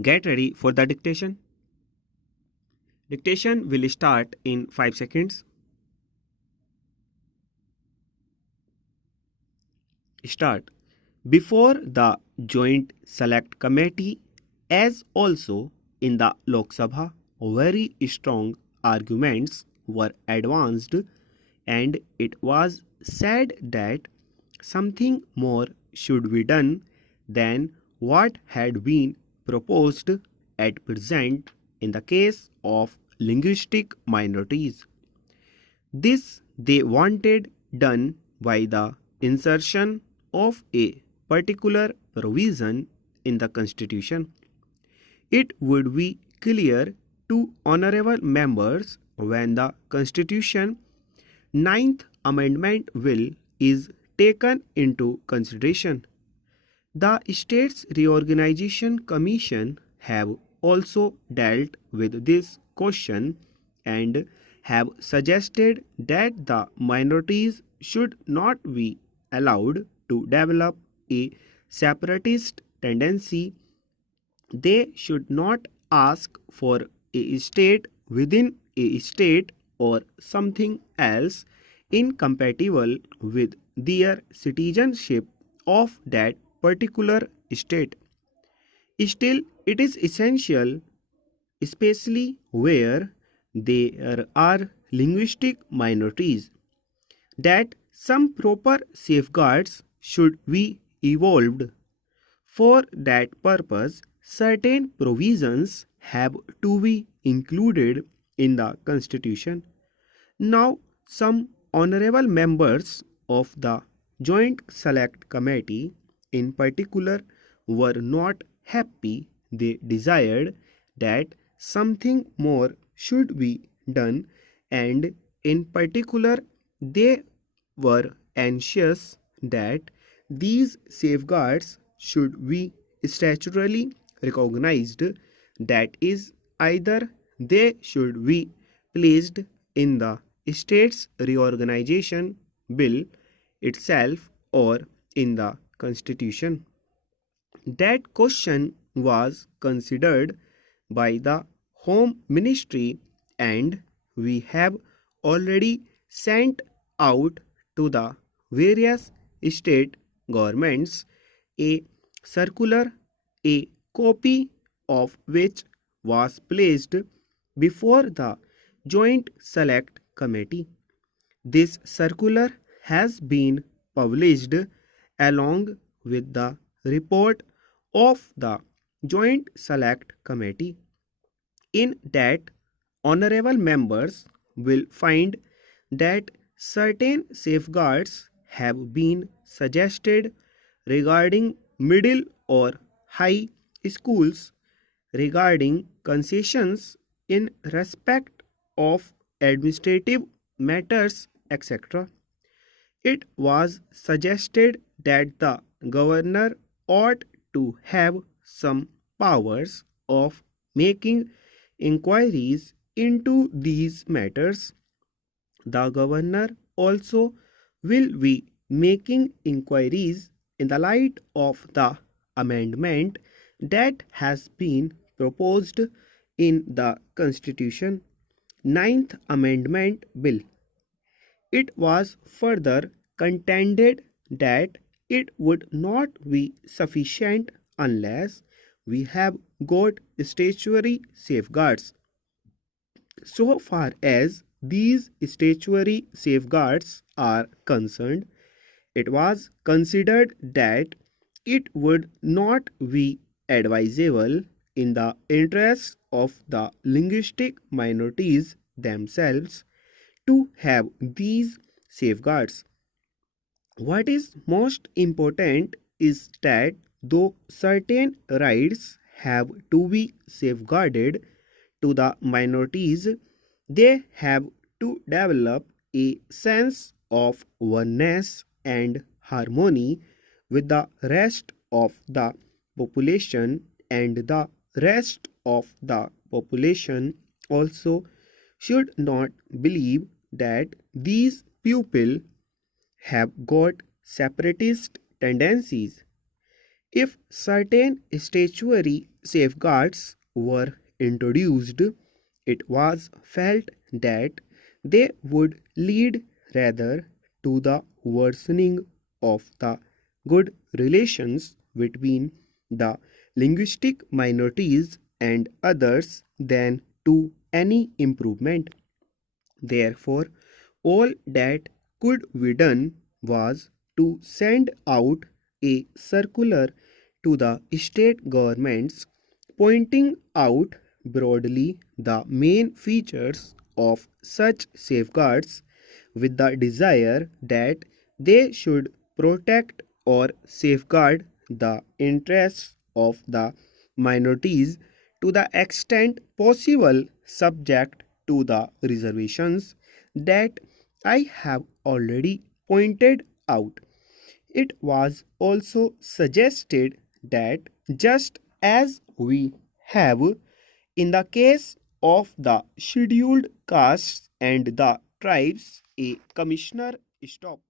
Get ready for the dictation. Dictation will start in 5 seconds. Start. Before the Joint Select Committee, as also in the Lok Sabha, very strong arguments were advanced and it was said that something more should be done than what had been proposed at present in the case of linguistic minorities. This they wanted done by the insertion of a particular provision in the Constitution. It would be clear to honorable members when the Constitution Ninth Amendment Bill is taken into consideration. The States Reorganization Commission have also dealt with this question and have suggested that the minorities should not be allowed to develop a separatist tendency. They should not ask for a state within a state or something else incompatible with their citizenship of that particular state. Still, it is essential, especially where there are linguistic minorities, that some proper safeguards should be evolved. For that purpose, certain provisions have to be included in the Constitution. Now, some honorable members of the Joint Select Committee, in particular, were not happy. They desired that something more should be done, and in particular, they were anxious that these safeguards should be statutorily recognized, that is, either they should be placed in the States Reorganization Bill itself or in the Constitution. That question was considered by the Home Ministry, and we have already sent out to the various state governments a circular, a copy of which was placed before the Joint Select Committee. This circular has been published along with the report of the Joint Select Committee. In that, honorable members will find that certain safeguards have been suggested regarding middle or high schools, regarding concessions in respect of administrative matters, etc. It was suggested that the governor ought to have some powers of making inquiries into these matters. The governor also will be making inquiries in the light of the amendment that has been proposed in the Constitution, Ninth Amendment Bill. It was further contended that it would not be sufficient unless we have got statutory safeguards. So far as these statutory safeguards are concerned, it was considered that it would not be advisable in the interests of the linguistic minorities themselves to have these safeguards. What is most important is that though certain rights have to be safeguarded to the minorities, they have to develop a sense of oneness and harmony with the rest of the population, and the rest of the population also should not believe that these people have got separatist tendencies. If certain statutory safeguards were introduced, it was felt that they would lead rather to the worsening of the good relations between the linguistic minorities and others than to any improvement. Therefore, all that could be done was to send out a circular to the state governments pointing out broadly the main features of such safeguards with the desire that they should protect or safeguard the interests of the minorities to the extent possible, subject to the reservations that I have already pointed out. It was also suggested that just as we have in the case of the scheduled castes and the tribes, a commissioner stop.